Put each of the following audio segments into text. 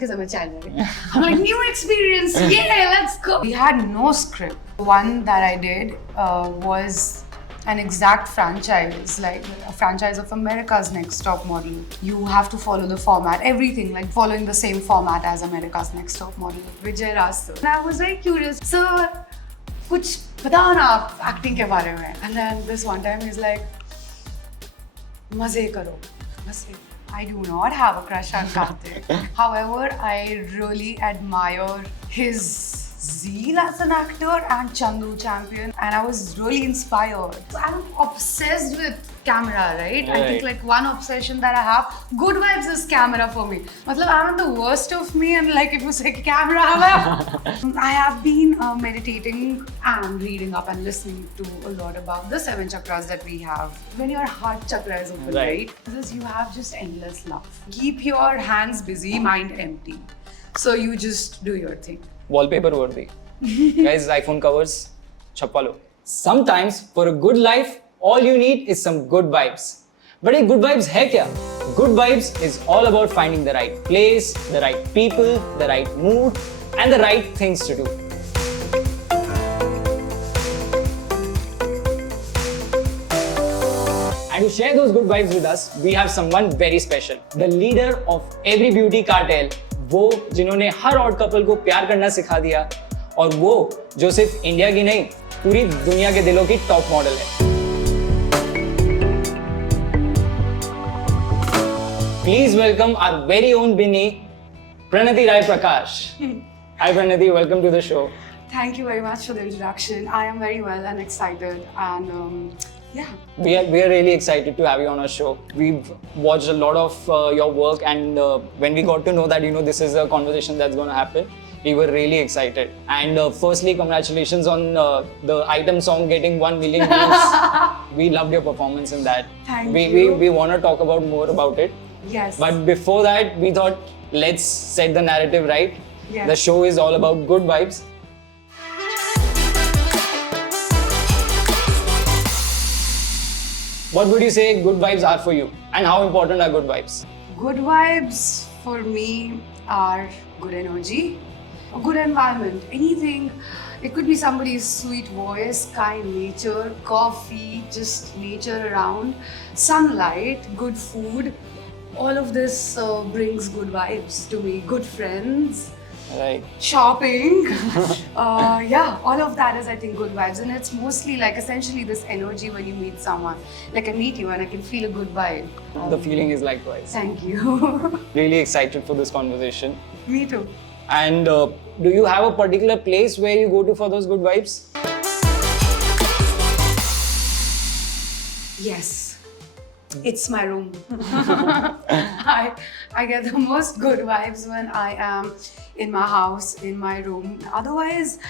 because I'm a child, right? I'm like, new experience, yeah, let's go. We had no script. One that I did was an exact franchise, like a franchise of America's Next Top Model. You have to follow the format, everything, like following the same format as America's Next Top Model. Vijay Raj sir. And I was very curious, sir, कुछ बताओ ना आप acting के बारे में. And then this one time he's like, मजे करो, मजे. I do not have a crush on Karthik. However, I really admire his zeal as an actor and Chandu Champion, and I was really inspired. I'm obsessed with camera, right? I think like one obsession that I have, good vibes is camera for me. Matlab, I'm the worst of me, and like if you say camera, I have been meditating and reading up and listening to a lot about the 7 chakras that we have. When your heart chakra is open, right? Because you have just endless love. Keep your hands busy, mind empty. So you just do your thing. Wallpaper worthy. Guys, iPhone covers, chappa lo. Sometimes for a good life, all you need is some good vibes. But hey, good vibes hai kya? Good vibes is all about finding the right place, the right people, the right mood, and the right things to do. And to share those good vibes with us, we have someone very special. The leader of every beauty cartel. वो जिन्होंने हर odd couple को प्यार करना सिखा दिया और वो जो सिर्फ इंडिया की नहीं पूरी दुनिया के दिलों की टॉप मॉडल है. Please welcome our very own Bini Pranati Rai Prakash. Hi Pranati, welcome to the show. Thank you very much for the introduction. I am very well and excited, and yeah. We are really excited to have you on our show. We've watched a lot of your work, and when we got to know that this is a conversation that's going to happen, we were really excited. And firstly, congratulations on the item song getting 1 million views. We loved your performance in that. Thank you. We want to talk about more about it. Yes. But before that, we thought let's set the narrative right. Yes. The show is all about good vibes. What would you say good vibes are for you, and how important are good vibes? Good vibes for me are good energy, a good environment, anything. It could be somebody's sweet voice, kind nature, coffee, just nature around, sunlight, good food. All of this brings good vibes to me. Good friends. Right. Shopping. Yeah, all of that is, I think, good vibes. And it's mostly like essentially this energy when you meet someone. Like I meet you and I can feel a good vibe. The feeling is likewise. Thank you. Really excited for this conversation. Me too. And do you have a particular place where you go to for those good vibes? Yes. It's my room. I get the most good vibes when I am in my house, in my room. Otherwise,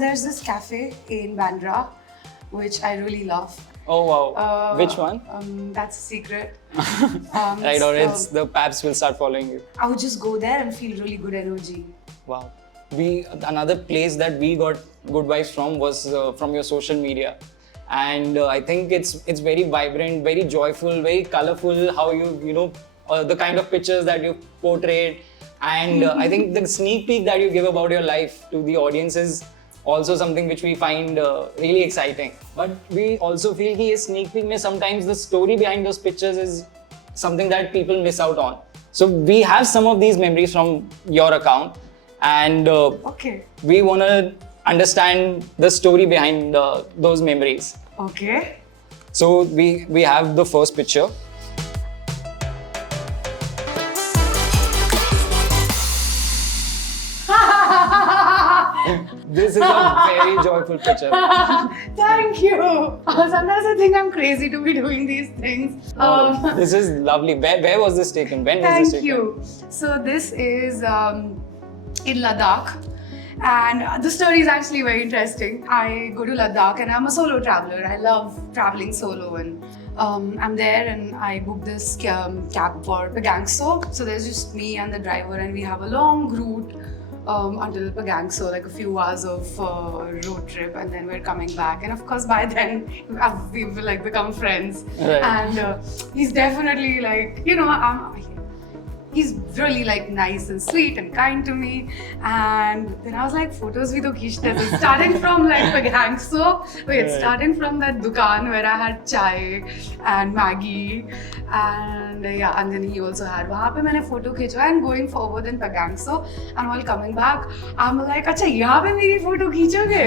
there's this cafe in Bandra, which I really love. Oh wow! Which one? That's a secret. Right, or else the paps will start following you. I would just go there and feel really good energy. Wow. Another place that we got good vibes from was from your social media. And I think it's very vibrant, very joyful, very colorful. How the kind of pictures that you portrayed, and I think the sneak peek that you give about your life to the audience is also something which we find really exciting. But we also feel that sneak peek mein sometimes the story behind those pictures is something that people miss out on. So we have some of these memories from your account, and we want to understand the story behind those memories. Okay. So we have the first picture. This is a very joyful picture. Thank you. Sometimes I think I'm crazy to be doing these things. This is lovely. Where was this taken? When was this taken? Thank you. So this is in Ladakh. And the story is actually very interesting. I go to Ladakh and I'm a solo traveler. I love traveling solo, and I'm there and I booked this cab for Pagangso. So there's just me and the driver, and we have a long route until Pagangso, like a few hours of road trip, and then we're coming back. And of course, by then we've become friends. Right. And he's definitely like, he's really like nice and sweet and kind to me. And then I was like, photos bhi to khishte hain. So starting from like Pagangso, starting from that dukan where I had chai and Maggie, and and then he also had. वहाँ पे मैंने photo खींचा, and going forward in Pagangso, and while coming back, I'm like, अच्छा यहाँ पे मेरी photo खींचोगे?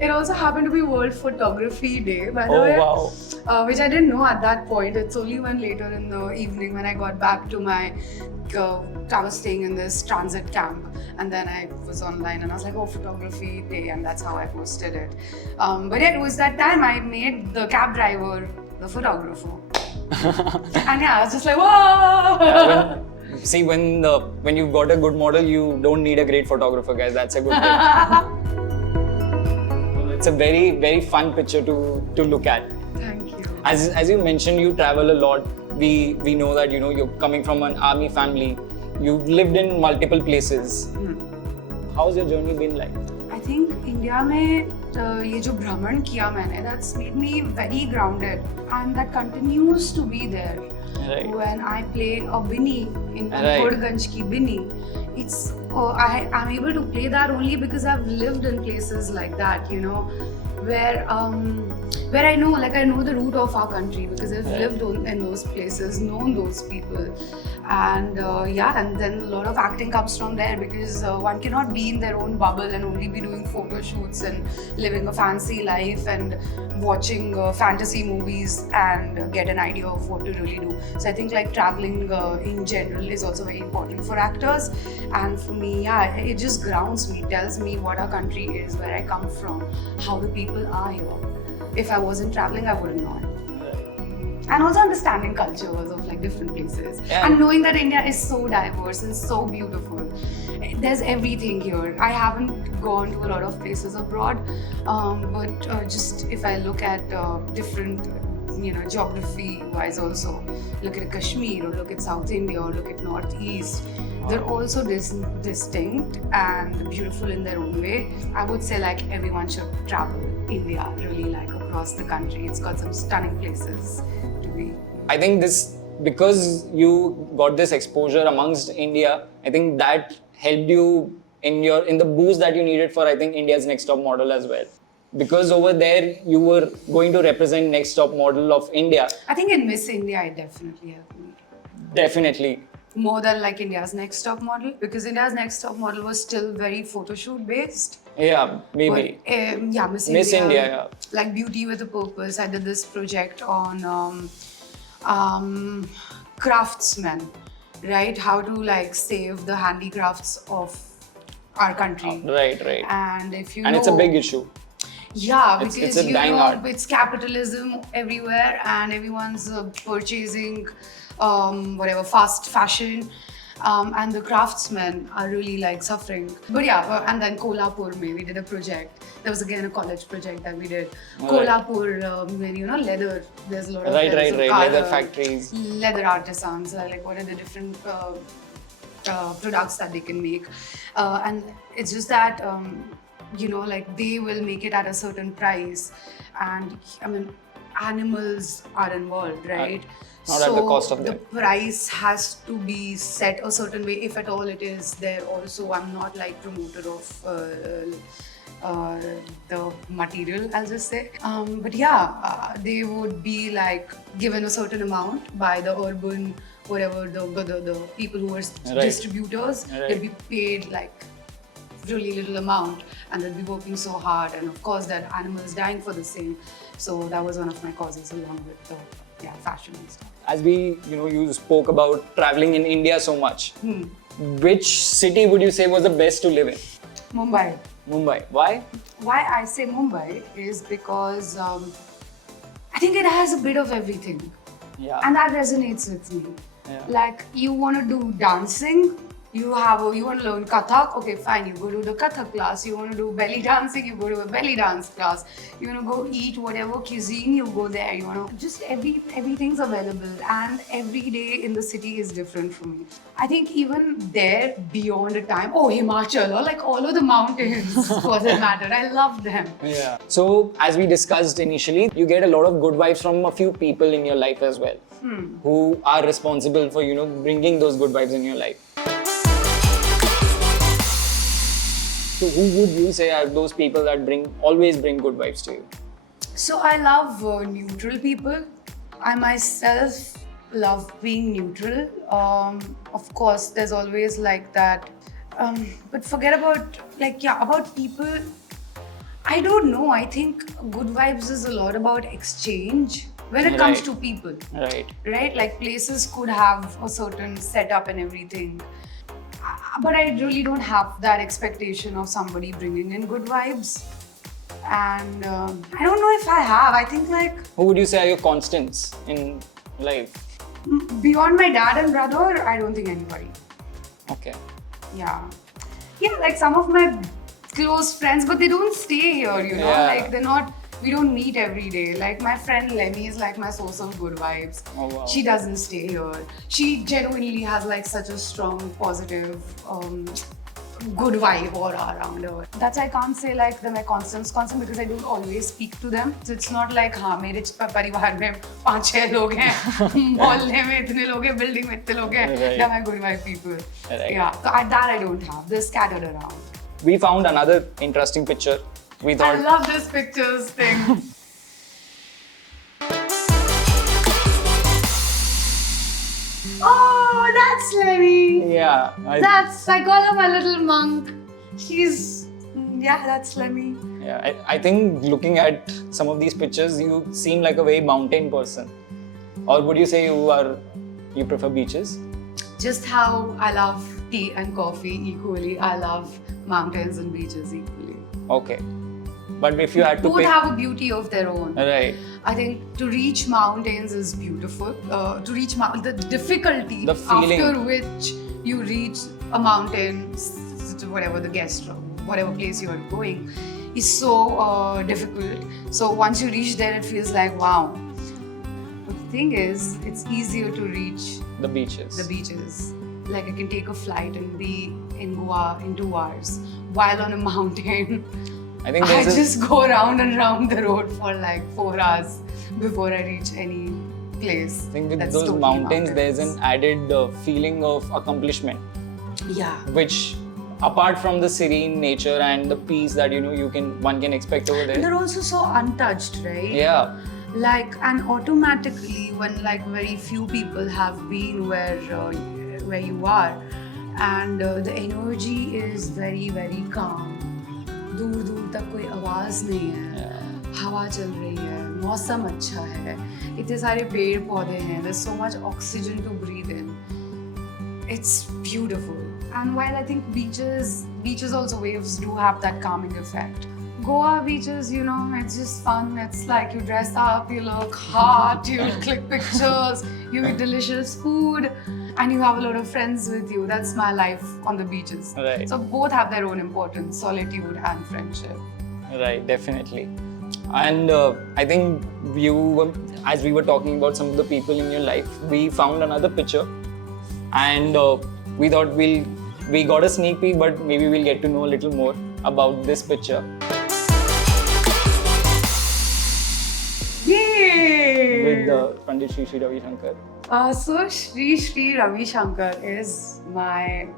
It also happened to be World Photography Day, by the way. Wow. Which I didn't know at that point. It's only when later in the evening when I got back to my, I was staying in this transit camp, and then I was online and I was like, oh, photography day, and that's how I posted it. But yeah, it was that time I made the cab driver the photographer. And yeah, I was just like, whoa! See, when you've got a good model, you don't need a great photographer, guys. That's a good thing. It's a very, very fun picture to look at. Thank you. As you mentioned, you travel a lot. We know that you're coming from an army family. You've lived in multiple places. How's your journey been like? I think India में ये जो भ्रमण किया मैंने, that's made me very grounded, and that continues to be there. Right. When I play a Binny in Kodganj ki Binny, it's I'm able to play that only because I've lived in places like that, where I know the root of our country because I've lived in those places, known those people, and and then a lot of acting comes from there because one cannot be in their own bubble and only be doing photo shoots and living a fancy life and watching fantasy movies and get an idea of what to really do. So I think like traveling in general is also very important for actors, and for me, it just grounds me, tells me what our country is, where I come from, how the people are here. If I wasn't traveling, I wouldn't know it. And also understanding cultures of like different places, and knowing that India is so diverse and so beautiful. There's everything here. I haven't gone to a lot of places abroad, but just if I look at different, geography-wise also, look at Kashmir or look at South India or look at Northeast. They're also distinct and beautiful in their own way. I would say like everyone should travel India, really like across the country. It's got some stunning places to be. I think because you got this exposure amongst India, I think that helped you in the boost that you needed for, I think, India's Next Top Model as well. Because over there you were going to represent Next Top Model of India. I think in Miss India it definitely helped me. Definitely. More than like India's Next Top Model, because India's Next Top Model was still very photo shoot based. Yeah, maybe. But, Miss India, yeah. Like Beauty with a Purpose. I did this project on craftsmen, right? How to like save the handicrafts of our country. Right. And if you and it's a big issue. Yeah, because it's a dying art. It's capitalism everywhere, and everyone's purchasing fast fashion, and the craftsmen are really like suffering. But and then Kolhapur, we did a project. There was again a college project that we did. Kolhapur, where leather. There's a lot of right. Leather factories, leather artisans. Like what are the different products that they can make, and it's just that. Like they will make it at a certain price, and I mean, animals are involved, right? Not at the cost of them. The price has to be set a certain way, if at all it is there. Also, I'm not like promoter of the material, I'll just say. But they would be like given a certain amount by the urban, whatever the people who are distributors. They'll be paid like really little amount, and they'll be working so hard, and of course that animals dying for the same. So that was one of my causes along with the fashion and stuff. As you spoke about traveling in India so much, which city would you say was the best to live in? Mumbai. Why? Why I say Mumbai is because I think it has a bit of everything. Yeah. And that resonates with me. Yeah. Like you want to do dancing, you want to learn Kathak, okay fine, you go to the Kathak class. You want to do belly dancing, you go to a belly dance class. You want to go eat whatever cuisine, you go there. You want to just everything's available, and every day in the city is different for me. I think even there, beyond a time, Himachal or like all of the mountains for that matter, I love them. Yeah. So as we discussed initially, you get a lot of good vibes from a few people in your life as well. who are responsible for, you know, bringing those good vibes in your life. So who would you say are those people that always bring good vibes to you? So I love neutral people. I myself love being neutral. Of course, there's always like that. But forget about about people. I don't know. I think good vibes is a lot about exchange when it comes Right. to people. Right. Right? Like places could have a certain setup and everything. But I really don't have that expectation of somebody bringing in good vibes. And I don't know if I have. I think like Who would you say are your constants in life? beyond my dad and brother, I don't think anybody. Okay. Yeah. Yeah, like some of my close friends, but they don't stay here, you know? Yeah. Like they're not, we don't meet every day. Like my friend Lemmy is like my source of good vibes. Oh, wow. She doesn't stay here. She genuinely has like such a strong, positive, good vibe aura around her. That's I can't say like they're my constant because I don't always speak to them. So it's not like हाँ मेरे परिवार में 5-6 लोग हैं, मोहल्ले में इतने लोग हैं, building में इतने लोग हैं. Right. They're my good vibe people. Right. Yeah, so that I don't have. They're scattered around. We found another interesting picture. We I thought love this pictures thing. Oh, that's Lemmy. yeah, I call her my little monk. That's Lemmy. I think looking at some of these pictures, you seem like a very mountain person. Or would you say you prefer beaches? Just how I love tea and coffee equally, I love mountains and beaches equally. Okay. But if you had to Both pick, have a beauty of their own. right, I think to reach mountains is beautiful. To reach the difficulty The feeling. after which you reach a mountain, whatever the guest room, whatever place you are going, is so difficult. So once you reach there, it feels like wow. But the thing is, it's easier to reach the beaches. the beaches. Like I can take a flight and be in Goa in 2 hours, while on a mountain. I think I there's just go round and round the road for like 4 hours before I reach any place. I think with that's those totally mountains, there's mountains. an added feeling of accomplishment, Yeah. which, apart from the serene nature and the peace that one can expect over And there. they're also so untouched, right? Yeah, Like, and automatically, when like very few people have been where you are, and the energy is very, very calm. दूर दूर तक कोई आवाज नहीं है, हवा चल रही है, मौसम अच्छा है, इतने सारे पेड़ पौधे हैं, there's so much oxygen to breathe in. It's beautiful. And while I think beaches also waves do have that calming effect. Goa beaches, it's just fun. It's like you dress up, you look hot, you click pictures, you eat delicious food, and you have a lot of friends with you. That's my life on the beaches. Right. So both have their own importance, solitude and friendship. right, definitely. And I think as we were talking about some of the people in your life, we found another picture, and we thought we got a sneak peek, but maybe we'll get to know a little more about this picture. Yay! With Pandit Shri Shri Ravi Shankar. So Shri Ravi Shankar is my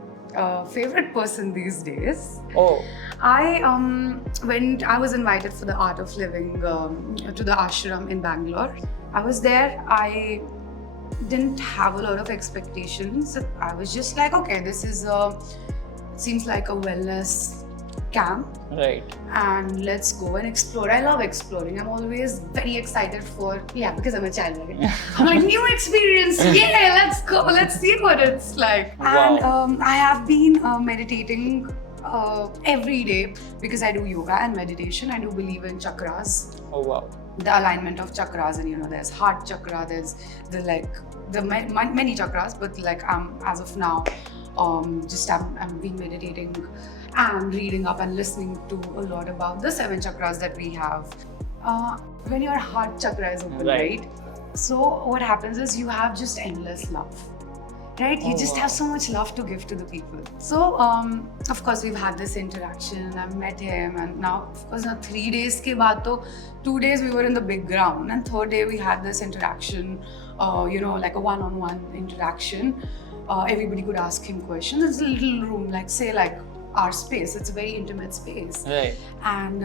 favorite person these days. Oh, When I was invited for the Art of Living to the ashram in Bangalore, I was there. I didn't have a lot of expectations. I was just like, okay, this is seems like a wellness camp, right. and let's go and explore. I love exploring. I'm always very excited because I'm a child. Right? I'm like, new experience, yeah, let's go, let's see what it's like. Wow. And I have been meditating every day because I do yoga and meditation. I do believe in chakras, Oh, wow. the alignment of chakras, and there's heart chakra, there's many chakras, but like as of now, I'm been meditating and reading up and listening to a lot about the 7 chakras that we have. When your heart chakra is open, Right. right? So what happens is you have just endless love. right? You Oh, just wow. have so much love to give to the people. So, of course, we've had this interaction. I've met him, and now, of course, now 3 days ke baad to 2 days we were in the big ground, and third day we had this interaction, like a one-on-one interaction. Everybody could ask him questions. It's a little room, like say, like our space. It's a very intimate space, Right. and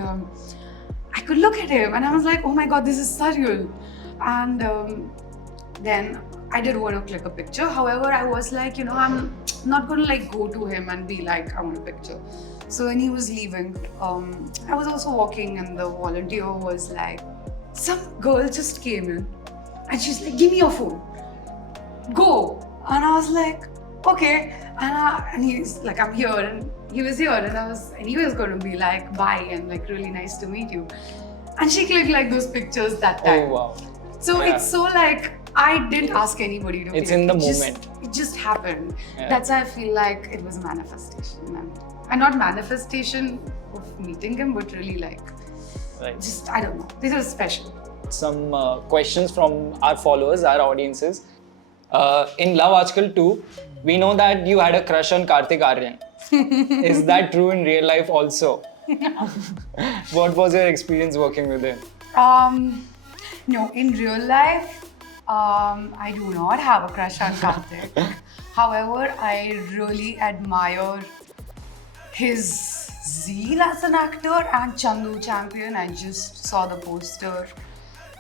I could look at him, and I was like, oh my god, this is surreal. And then I did want to click a picture. However, I was like, I'm not going to like go to him and be like, I want a picture. So when he was leaving, I was also walking, and the volunteer was like, some girl just came in, and she's like, give me your phone, go. And I was like, okay. And he's like, I'm here, and he was here, and he was going to be like, bye, and like, really nice to meet you. And she clicked like those pictures that time. Oh wow. So Yeah. it's so like, I didn't ask anybody to It's click. in the It just- moment. It just happened. Yeah. That's why I feel like it was a manifestation. And not manifestation of meeting him, but really like, Right. just, I don't know. This was special. Some questions from our followers, our audiences. In Love Aajkal 2, we know that you had a crush on Kartik Aaryan. Is that true in real life also? What was your experience working with him? No, in real life, I do not have a crush on Kartik. However, I really admire his zeal as an actor, and Chandu Champion. I just saw the poster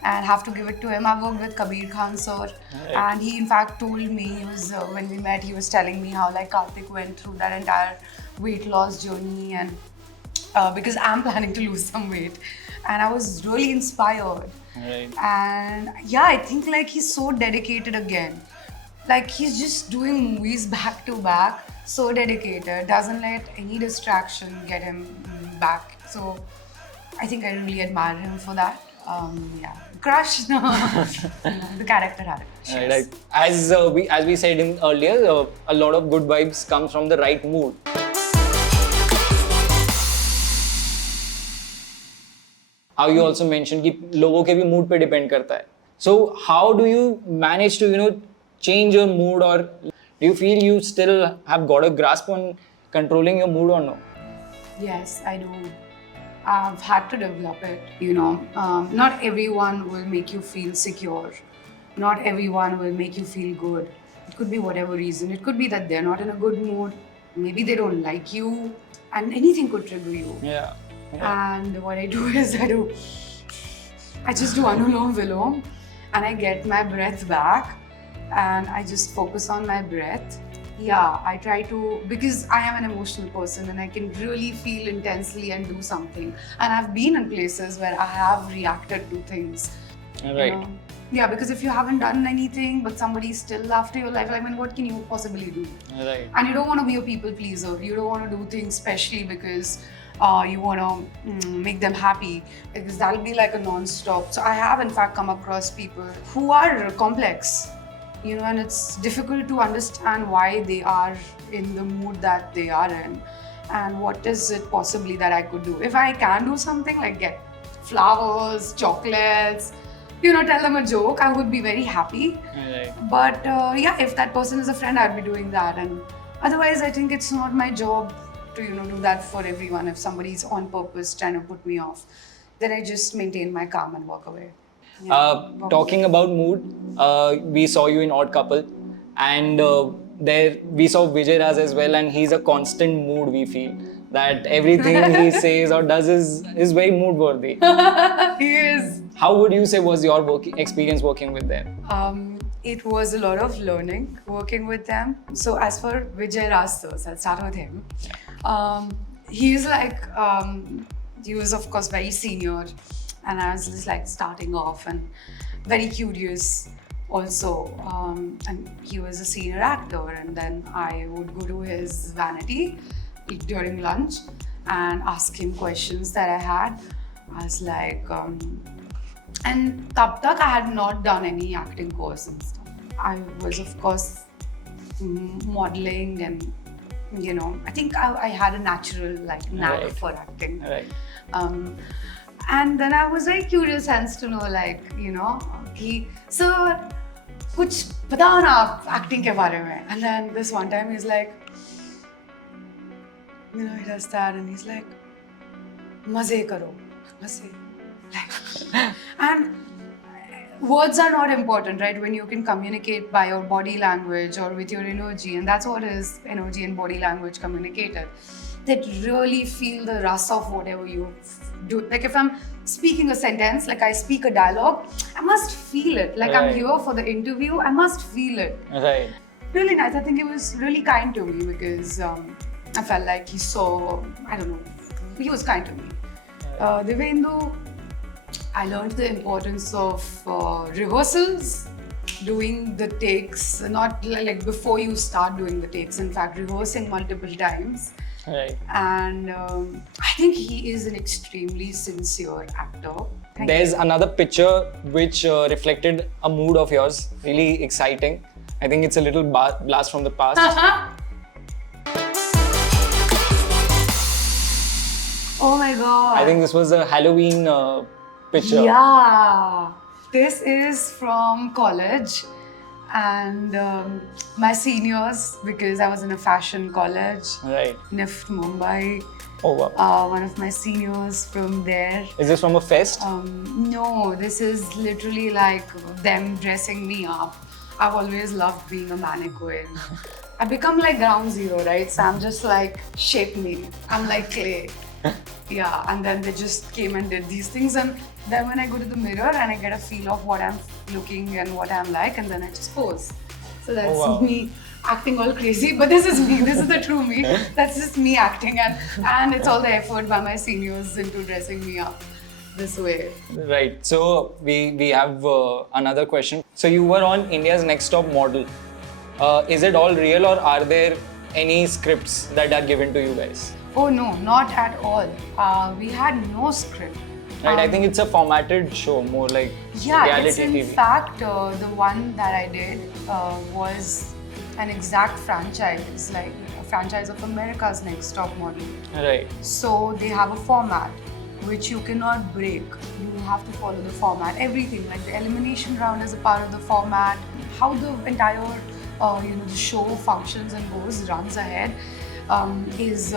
and have to give it to him. I worked with Kabir Khan sir, and he in fact told me, he was when we met, he was telling me how like Kartik went through that entire weight loss journey, and because I'm planning to lose some weight, and I was really inspired. Right. And yeah, I think like he's so dedicated again. Like he's just doing movies back to back, so dedicated, doesn't let any distraction get him back. So I think I really admire him for that. Yeah, crush, no. The character had a crush. Right, Yes. right. As we said in earlier, a lot of good vibes comes from the right mood. How you also mentioned कि लोगों के भी mood पे depend करता है. So how do you manage to change your mood, or do you feel you still have got a grasp on controlling your mood or no? Yes, I do. I've had to develop it, Not everyone will make you feel secure. Not everyone will make you feel good. It could be whatever reason. It could be that they're not in a good mood. Maybe they don't like you. And anything could trigger you. Yeah. And what I do is I just do Anulom Vilom, and I get my breath back, and I just focus on my breath. Yeah, I try to, because I am an emotional person and I can really feel intensely and do something. And I've been in places where I have reacted to things. Right. Yeah, because if you haven't done anything but somebody's still after your life, I mean, what can you possibly do? Right. And you don't want to be a people pleaser. You don't want to do things specially because you want to make them happy, because that'll be like a non-stop. So I have in fact come across people who are complex, and it's difficult to understand why they are in the mood that they are in, and what is it possibly that I could do. If I can do something like get flowers, chocolates, tell them a joke, I would be very happy. Right. But yeah, if that person is a friend, I'd be doing that. And otherwise, I think it's not my job to do that for everyone. If somebody's on purpose trying to put me off, then I just maintain my calm and walk away. Talking about mood, we saw you in Odd Couple, and there we saw Vijay Raj as well, and he's a constant mood. We feel that everything he says or does is very mood worthy. He is. How would you say was your experience working with them? It was a lot of learning working with them. So as for Vijay Raj sir, I'll start with him. He's like, he was of course very senior, and I was just like starting off and very curious also. And he was a senior actor, and then I would go to his vanity during lunch and ask him questions that I had. I was like, and tab tak I had not done any acting course and stuff. I was of course modeling, and I think I had a natural like knack Right. for acting. Right. And then I was very curious hence to know, like, sir, कुछ बताओ ना आप acting के बारे में. And then this one time he's like, he does that and he's like, मजे करो, मजे. And words are not important, right? When you can communicate by your body language or with your energy, and that's what is energy and body language communicated. That really feel the rust of whatever you do. Like if I'm speaking a sentence, like I speak a dialogue, I must feel it. Like I'm here for the interview, I must feel it. Right. Really nice. I think he was really kind to me because I felt like he saw, I don't know, he was kind to me. Devendu, I learned the importance of rehearsals, doing the takes, not like before you start doing the takes, in fact, rehearsing multiple times. Right. And I think he is an extremely sincere actor. There's another picture which reflected a mood of yours, really exciting. I think it's a little blast from the past. Oh my god. I think this was a Halloween picture. Yeah. This is from college and my seniors, because I was in a fashion college, Right. NIFT Mumbai. Oh wow. One of my seniors from there. Is this from a fest? No, this is literally like them dressing me up. I've always loved being a mannequin. I become like ground zero, right? So I'm just like, shape me. I'm like clay. Yeah, and then they just came and did these things, and then when I go to the mirror and I get a feel of what I'm looking and what I'm like, and then I just pose. So that's wow. me acting all crazy, but this is me. This is the true me. That's just me acting, and it's all the effort by my seniors into dressing me up this way. Right. So we have another question. So you were on India's Next Top Model. Is it all real, or are there any scripts that are given to you guys? Oh no, not at all. We had no script. Right. I think it's a formatted show, more like Yeah, reality it's in TV. fact the one that I did was an exact franchise, like a franchise of America's Next Top Model. Right. So they have a format which you cannot break. You have to follow the format. Everything, like the elimination round is a part of the format. How the entire the show functions and runs ahead is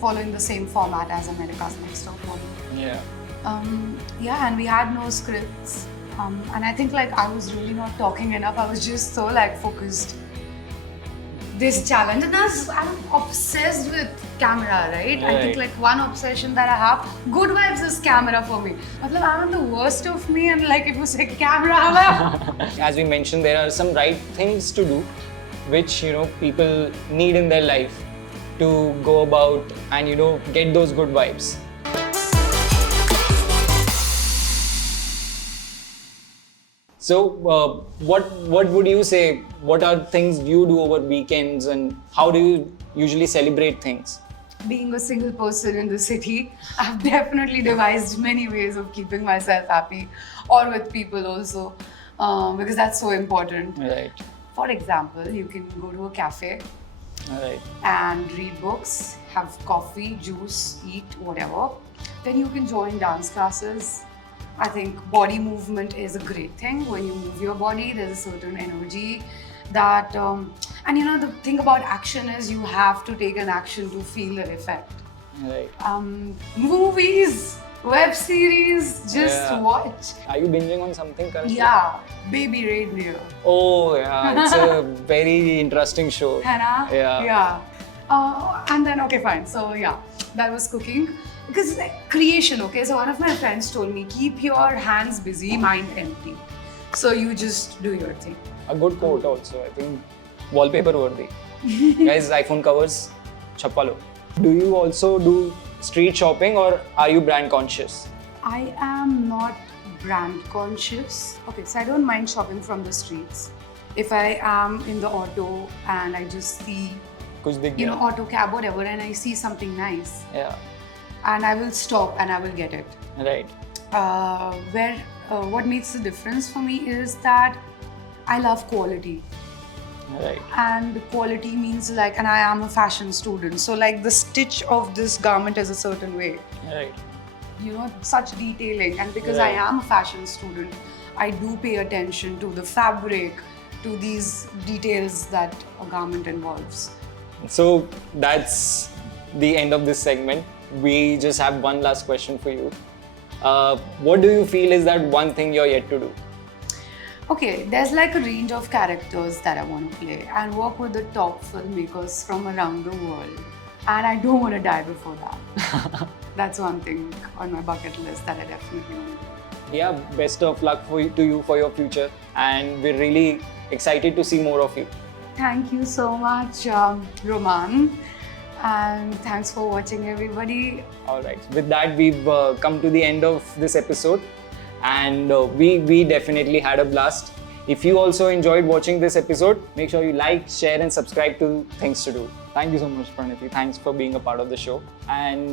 following the same format as America's Next Top Model. Yeah. And we had no scripts. And I think like I was really not talking enough. I was just so like focused. This challenge, and I'm obsessed with camera, right? I think like one obsession that I have, good vibes is camera for me. Matlab, I'm the worst of me, and like if you say camera, As we mentioned, there are some right things to do, which people need in their life to go about and get those good vibes. So, what would you say? What are things you do over weekends, and how do you usually celebrate things? being a single person in the city, I've definitely devised many ways of keeping myself happy, or with people also, because that's so important. Right. For example, you can go to a cafe Right. and read books, have coffee, juice, eat, whatever. Then you can join dance classes. I think body movement is a great thing. When you move your body, there's a certain energy that, and the thing about action is you have to take an action to feel the effect. Right. Movies, web series, just Yeah. watch. Are you binging on something currently? Yeah, Baby Radio. Oh yeah, it's a very interesting show. Hannah? Yeah. Yeah. And then, okay, fine. So, yeah, that was cooking. Because it's like creation, okay? So, one of my friends told me, keep your hands busy, mind empty. So, you just do your thing. A good quote also, I think. Wallpaper worthy. Guys, iPhone covers, chapalo. Do you also do street shopping, or are you brand conscious? I am not brand conscious. Okay, so I don't mind shopping from the streets. If I am in the auto and I just see, Kuch dikh gaya. auto cab, whatever, and I see something nice, Yeah. and I will stop and I will get it. Right. What makes the difference for me is that I love quality. Right. And the quality means and I am a fashion student, so the stitch of this garment is a certain way. Right. Such detailing, and because I Right. am a fashion student, I do pay attention to the fabric, to these details that a garment involves. So that's the end of this segment. We just have one last question for you. What do you feel is that one thing you're yet to do? Okay, there's like a range of characters that I want to play and work with the top filmmakers from around the world. And I don't want to die before that. That's one thing on my bucket list that I definitely want to do. Yeah, best of luck to you for your future, and we're really excited to see more of you. Thank you so much, Roman. And thanks for watching, everybody. All right, with that, we've come to the end of this episode, and we definitely had a blast. If you also enjoyed watching this episode, make sure you like, share, and subscribe to Things to Do. Thank you so much, Pranati. Thanks for being a part of the show. And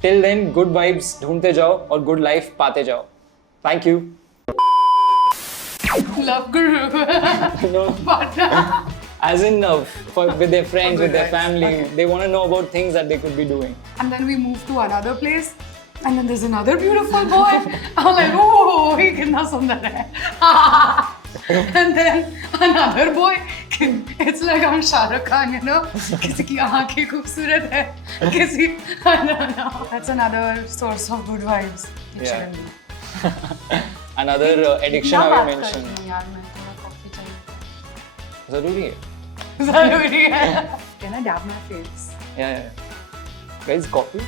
till then, good vibes ढूंढते जाओ और good life पाते जाओ. Thank you. Love Guru. No, But as in with their friends, Oh, with their good, right. family, Okay. they want to know about things that they could be doing. and then we move to another place. And then there's another beautiful boy. I'm like, oh, he kitna sundar hai. And then another boy. It's like I'm Shah Rukh Khan, you know. किसी की आँखें खूबसूरत है, किसी I don't know. That's another source of good vibes. It Yeah. shouldn't be. Another addiction कितना I बात mentioned. करती हूँ यार, मैं थोड़ा कॉफी चाहिए. ज़रूरी है. ज़रूरी है. Can I dab my face? Yeah. Guys, coffee.